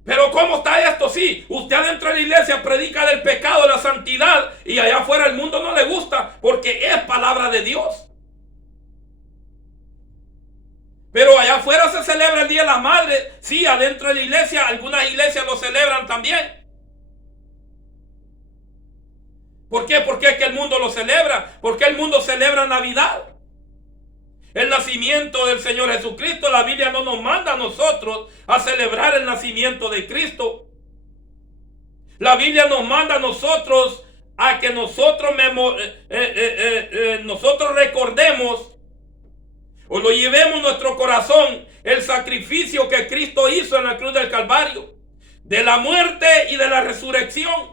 Pero ¿cómo está esto? Sí, usted adentro de la iglesia predica del pecado, de la santidad, y allá afuera el mundo no le gusta porque es palabra de Dios. Pero allá afuera se celebra el Día de la Madre. Sí, adentro de la iglesia, algunas iglesias lo celebran también. ¿Por qué? Porque es que el mundo lo celebra. Porque el mundo celebra Navidad. El nacimiento del Señor Jesucristo. La Biblia no nos manda a nosotros a celebrar el nacimiento de Cristo. La Biblia nos manda a nosotros a que nosotros recordemos o lo llevemos en nuestro corazón el sacrificio que Cristo hizo en la cruz del Calvario, de la muerte y de la resurrección.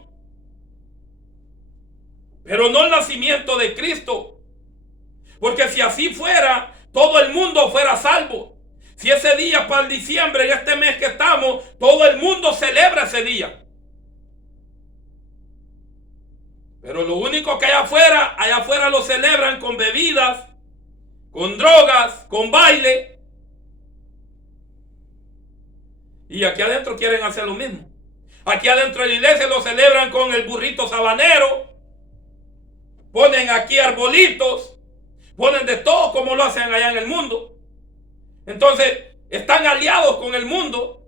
Pero no el nacimiento de Cristo. Porque si así fuera, todo el mundo fuera salvo. Si ese día para el diciembre, en este mes que estamos, todo el mundo celebra ese día. Pero lo único que allá afuera lo celebran con bebidas, con drogas, con baile. Y aquí adentro quieren hacer lo mismo. Aquí adentro de la iglesia lo celebran con el burrito sabanero. Ponen aquí arbolitos. Ponen de todo como lo hacen allá en el mundo. Entonces, están aliados con el mundo.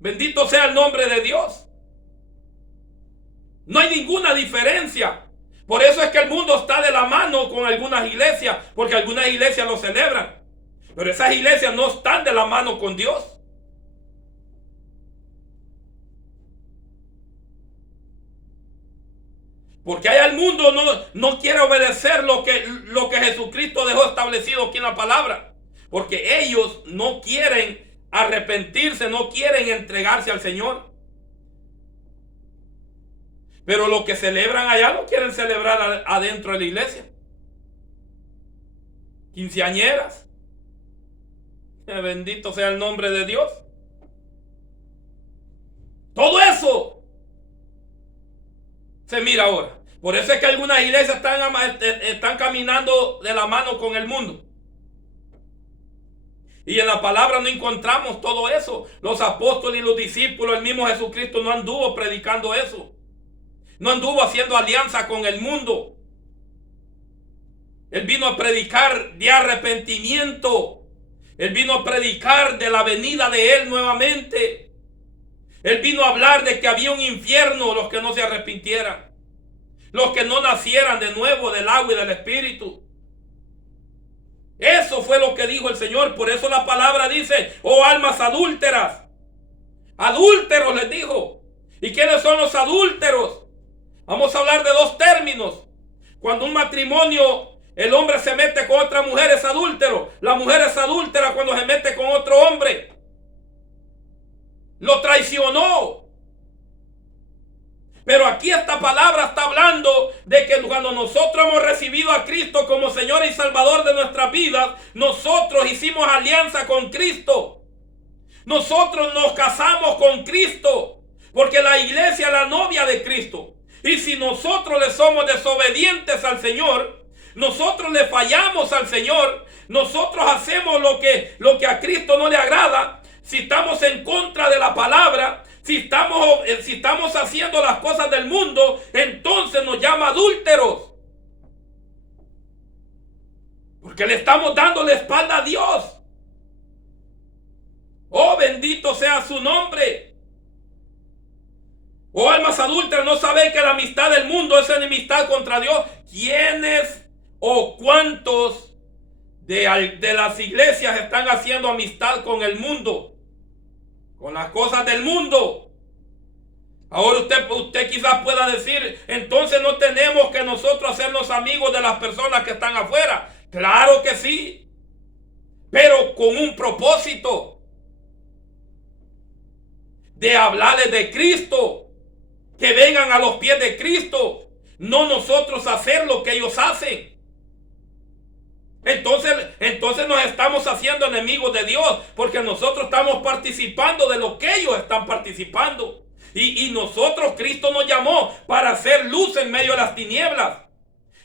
Bendito sea el nombre de Dios. No hay ninguna diferencia. Por eso es que el mundo está de la mano con algunas iglesias, porque algunas iglesias lo celebran. Pero esas iglesias no están de la mano con Dios. Porque allá el mundo no quiere obedecer lo que Jesucristo dejó establecido aquí en la palabra. Porque ellos no quieren arrepentirse, no quieren entregarse al Señor. Pero lo que celebran allá lo quieren celebrar adentro de la iglesia. Quinceañeras. Bendito sea el nombre de Dios. Todo eso se mira ahora. Por eso es que algunas iglesias están caminando de la mano con el mundo. Y en la palabra no encontramos todo eso. Los apóstoles y los discípulos, el mismo Jesucristo no anduvo predicando eso. No anduvo haciendo alianza con el mundo. Él vino a predicar de arrepentimiento. Él vino a predicar de la venida de Él nuevamente. Él vino a hablar de que había un infierno los que no se arrepintieran. Los que no nacieran de nuevo del agua y del Espíritu. Eso fue lo que dijo el Señor. Por eso la palabra dice: oh almas adúlteras. Adúlteros les dijo. ¿Y quiénes son los adúlteros? Vamos a hablar de dos términos. Cuando un matrimonio, el hombre se mete con otra mujer, es adúltero. La mujer es adúltera cuando se mete con otro hombre. lo traicionó. Pero aquí esta palabra está hablando de que cuando nosotros hemos recibido a Cristo como Señor y Salvador de nuestras vidas, nosotros hicimos alianza con Cristo. Nosotros nos casamos con Cristo, porque la iglesia es la novia de Cristo. Y si nosotros le somos desobedientes al Señor, nosotros le fallamos al Señor, nosotros hacemos lo que a Cristo no le agrada, si estamos en contra de la palabra, si estamos haciendo las cosas del mundo, entonces nos llama adúlteros. Porque le estamos dando la espalda a Dios. Oh, bendito sea su nombre. Oh, almas adúlteras, ¿no sabéis que la amistad del mundo es enemistad contra Dios? ¿Quiénes o cuántos de las iglesias están haciendo amistad con el mundo? Con las cosas del mundo. Ahora usted quizás pueda decir, entonces no tenemos que nosotros hacernos amigos de las personas que están afuera. Claro que sí, pero con un propósito de hablarles de Cristo, que vengan a los pies de Cristo, no nosotros hacer lo que ellos hacen. Entonces nos estamos haciendo enemigos de Dios, porque nosotros estamos participando de lo que ellos están participando. Y nosotros, Cristo nos llamó para hacer luz en medio de las tinieblas.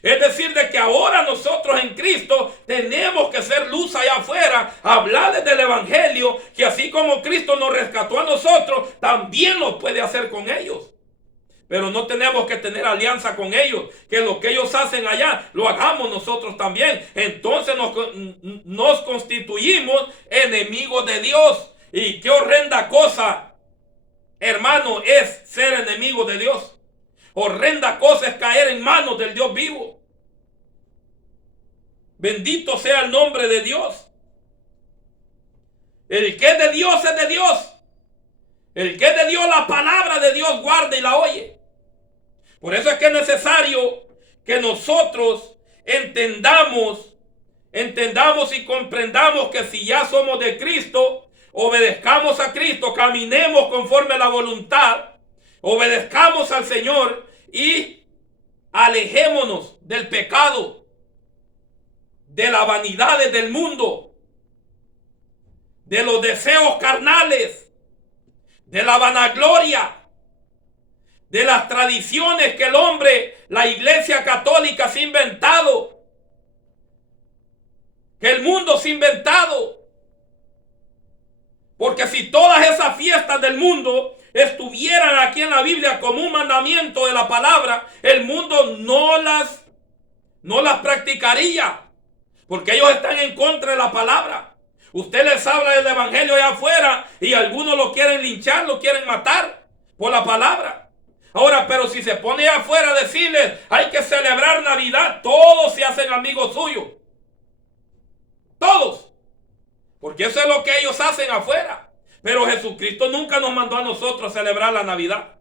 Es decir, de que ahora nosotros en Cristo tenemos que ser luz allá afuera, hablarles del Evangelio, que así como Cristo nos rescató a nosotros, también lo puede hacer con ellos. Pero no tenemos que tener alianza con ellos, que lo que ellos hacen allá lo hagamos nosotros también. Entonces nos constituimos enemigos de Dios. Y qué horrenda cosa, hermano, es ser enemigo de Dios. Horrenda cosa es caer en manos del Dios vivo. Bendito sea el nombre de Dios. El que es de Dios es de Dios. El que es de Dios, la palabra de Dios guarda y la oye. Por eso es que es necesario que nosotros entendamos y comprendamos que si ya somos de Cristo, obedezcamos a Cristo, caminemos conforme a la voluntad, obedezcamos al Señor y alejémonos del pecado, de las vanidades del mundo, de los deseos carnales, de la vanagloria, de las tradiciones que el hombre, la iglesia católica se ha inventado, que el mundo se ha inventado. Porque si todas esas fiestas del mundo estuvieran aquí en la Biblia como un mandamiento de la palabra, el mundo no las practicaría, porque ellos están en contra de la palabra. Usted les habla del evangelio allá afuera y algunos lo quieren linchar, lo quieren matar por la palabra. Ahora, pero si se pone afuera a decirles, hay que celebrar Navidad, todos se hacen amigos suyos. Todos. Porque eso es lo que ellos hacen afuera. Pero Jesucristo nunca nos mandó a nosotros a celebrar la Navidad.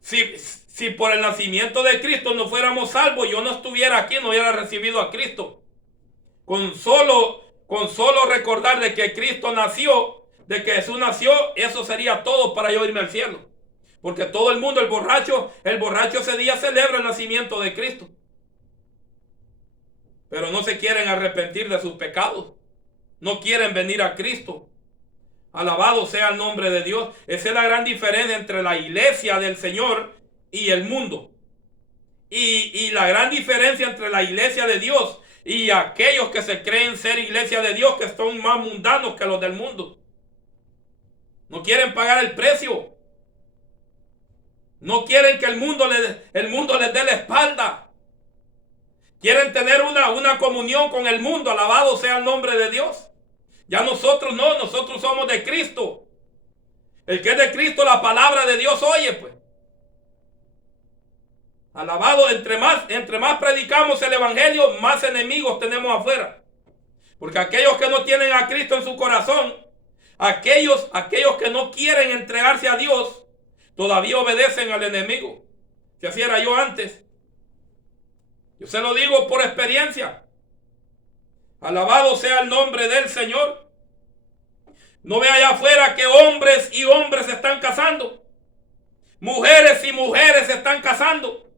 Si por el nacimiento de Cristo no fuéramos salvos, yo no estuviera aquí, no hubiera recibido a Cristo. Con solo recordar de que Cristo nació, de que Jesús nació, eso sería todo para yo irme al cielo. Porque todo el mundo, el borracho ese día celebra el nacimiento de Cristo. Pero no se quieren arrepentir de sus pecados. No quieren venir a Cristo. Alabado sea el nombre de Dios. Esa es la gran diferencia entre la iglesia del Señor y el mundo. Y la gran diferencia entre la iglesia de Dios y aquellos que se creen ser iglesia de Dios, que son más mundanos que los del mundo. No quieren pagar el precio. No quieren que el mundo les dé la espalda. Quieren tener una comunión con el mundo. Alabado sea el nombre de Dios. Ya nosotros no, nosotros somos de Cristo. El que es de Cristo, la palabra de Dios oye, pues. Alabado, entre más predicamos el evangelio, más enemigos tenemos afuera. Porque aquellos que no tienen a Cristo en su corazón, aquellos que no quieren entregarse a Dios, todavía obedecen al enemigo. Si así era yo antes. Yo se lo digo por experiencia. Alabado sea el nombre del Señor. No ve allá afuera que hombres y hombres se están casando. Mujeres y mujeres se están casando.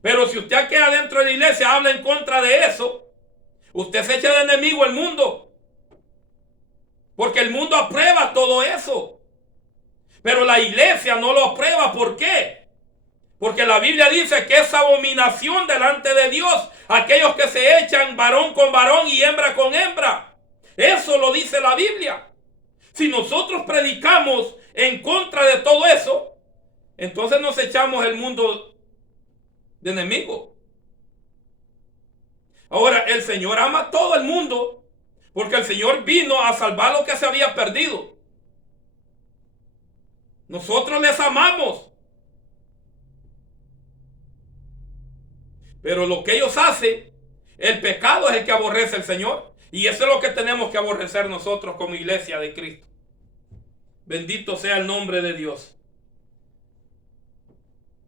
Pero si usted queda dentro de la iglesia, habla en contra de eso, usted se echa de enemigo al mundo. Porque el mundo aprueba todo eso. Pero la iglesia no lo aprueba. ¿Por qué? Porque la Biblia dice que es abominación delante de Dios aquellos que se echan varón con varón y hembra con hembra. Eso lo dice la Biblia. Si nosotros predicamos en contra de todo eso, entonces nos echamos el mundo de enemigo. Ahora, el Señor ama a todo el mundo porque el Señor vino a salvar lo que se había perdido. Nosotros les amamos. Pero lo que ellos hacen, el pecado es el que aborrece el Señor. Y eso es lo que tenemos que aborrecer nosotros como iglesia de Cristo. Bendito sea el nombre de Dios.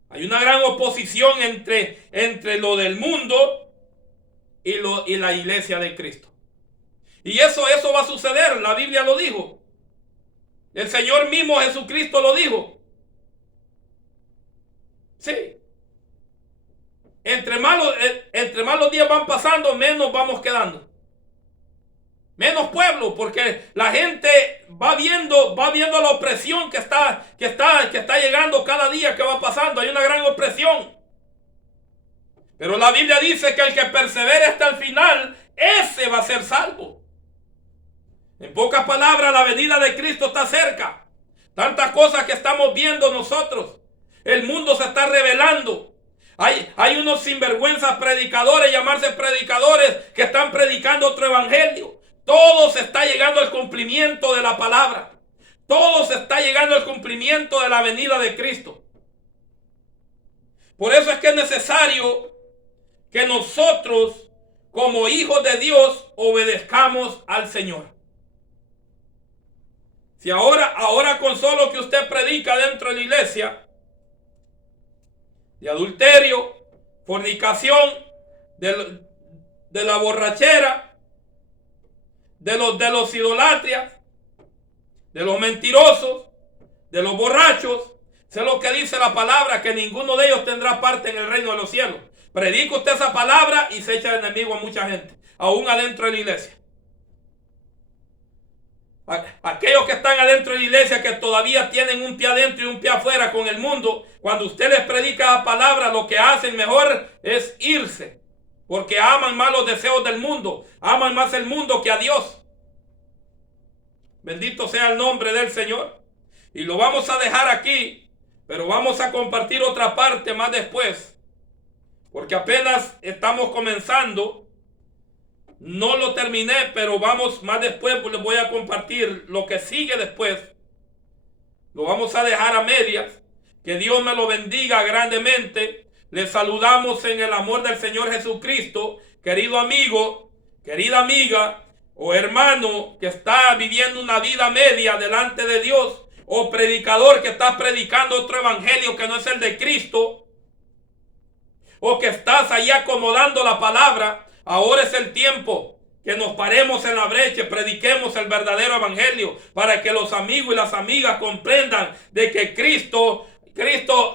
Hay una gran oposición entre lo del mundo y la iglesia de Cristo. Y eso va a suceder. La Biblia lo dijo. El Señor mismo Jesucristo lo dijo. Sí. Entre más los días van pasando, menos vamos quedando. Menos pueblo, porque la gente va viendo la opresión que está llegando cada día que va pasando. Hay una gran opresión. Pero la Biblia dice que el que persevere hasta el final, ese va a ser salvo. En pocas palabras, la venida de Cristo está cerca. Tantas cosas que estamos viendo nosotros. El mundo se está rebelando. Hay unos sinvergüenzas predicadores, llamarse predicadores, que están predicando otro evangelio. Todo se está llegando al cumplimiento de la palabra. Todo se está llegando al cumplimiento de la venida de Cristo. Por eso es que es necesario que nosotros, como hijos de Dios, obedezcamos al Señor. Si ahora con solo que usted predica dentro de la iglesia, de adulterio, fornicación, de la borrachera, de los idolatrias, de los mentirosos, de los borrachos, sé lo que dice la palabra, que ninguno de ellos tendrá parte en el reino de los cielos. Predica usted esa palabra y se echa de enemigo a mucha gente, aún adentro de la iglesia. Aquellos que están adentro de la iglesia, que todavía tienen un pie adentro y un pie afuera con el mundo, cuando usted les predica la palabra, lo que hacen mejor es irse, porque aman más los deseos del mundo, aman más el mundo que a Dios. Bendito sea el nombre del Señor. Y lo vamos a dejar aquí, pero vamos a compartir otra parte más después, porque apenas estamos comenzando. No lo terminé, pero vamos más después, pues les voy a compartir lo que sigue después. Lo vamos a dejar a medias. Que Dios me lo bendiga grandemente. Les saludamos en el amor del Señor Jesucristo. Querido amigo, querida amiga o hermano que está viviendo una vida media delante de Dios, o predicador que está predicando otro evangelio que no es el de Cristo, o que estás ahí acomodando la palabra. Ahora es el tiempo que nos paremos en la brecha, prediquemos el verdadero evangelio para que los amigos y las amigas comprendan de que Cristo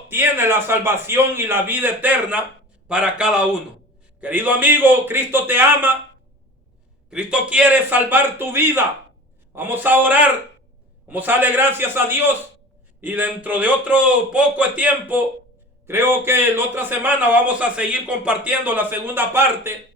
tiene la salvación y la vida eterna para cada uno. Querido amigo, Cristo te ama. Cristo quiere salvar tu vida. Vamos a orar. Vamos a darle gracias a Dios. Y dentro de otro poco de tiempo, creo que la otra semana vamos a seguir compartiendo la segunda parte.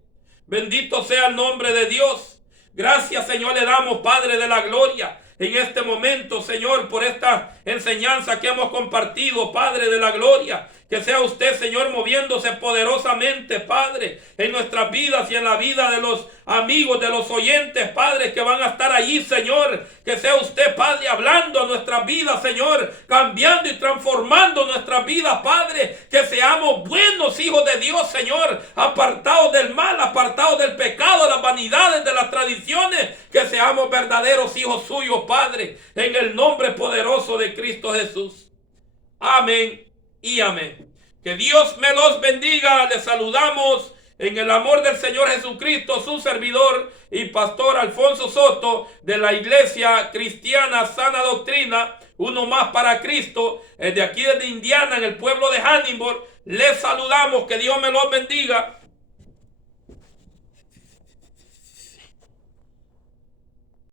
Bendito sea el nombre de Dios. Gracias, Señor, le damos, Padre de la gloria, en este momento, Señor, por esta enseñanza que hemos compartido, Padre de la gloria. Que sea usted, Señor, moviéndose poderosamente, Padre, en nuestras vidas y en la vida de los amigos, de los oyentes, Padre, que van a estar allí, Señor. Que sea usted, Padre, hablando a nuestras vidas, Señor, cambiando y transformando nuestras vidas, Padre. Que seamos buenos hijos de Dios, Señor, apartados del mal, apartados del pecado, de las vanidades, de las tradiciones. Que seamos verdaderos hijos suyos, Padre, en el nombre poderoso de Cristo Jesús. Amén y amén. Que Dios me los bendiga. Les saludamos en el amor del Señor Jesucristo, su servidor y pastor Alfonso Soto, de la Iglesia Cristiana Sana Doctrina, uno más para Cristo, de aquí desde Indiana, en el pueblo de Hannibal. Les saludamos, que Dios me los bendiga.